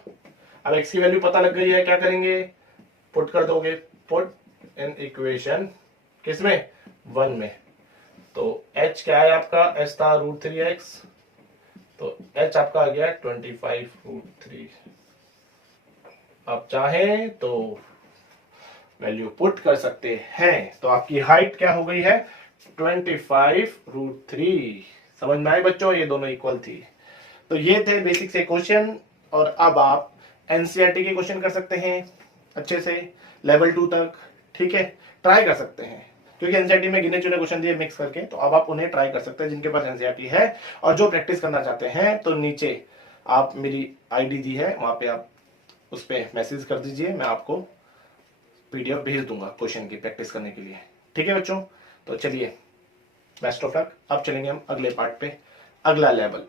अब x की वैल्यू पता लग गई है, क्या करेंगे, पुट कर दोगे, पुट इन इक्वेशन किसमें 1 में। तो h क्या है आपका, h था √3x, तो h आपका आ गया 25 √3। आप चाहें तो वैल्यू पुट कर सकते हैं, तो आपकी हाइट क्या हो गई है 25 √3। समझ में आए बच्चों, ये दोनों इक्वल थी। तो ये थे बेसिक से क्वेश्चन, और अब आप एनसीईआरटी के क्वेश्चन कर सकते हैं अच्छे से लेवल 2 तक, ठीक है, ट्राई कर सकते हैं क्योंकि एनसीईआरटी में गिने चुने क्वेश्चन दिए मिक्स करके, तो अब आप उन्हें ट्राई कर सकते हैं जिनके पास एनसीईआरटी है। और जो प्रैक्टिस करना चाहते हैं तो नीचे आप मेरी आईडी दी है, वहां पे आप उस पर मैसेज कर दीजिए, मैं आपको पीडीएफ भेज दूंगा क्वेश्चन की प्रैक्टिस करने के लिए, ठीक है बच्चों। तो चलिए, बेस्ट ऑफ लक। अब चलेंगे हम अगले पार्ट पे, अगला लेवल।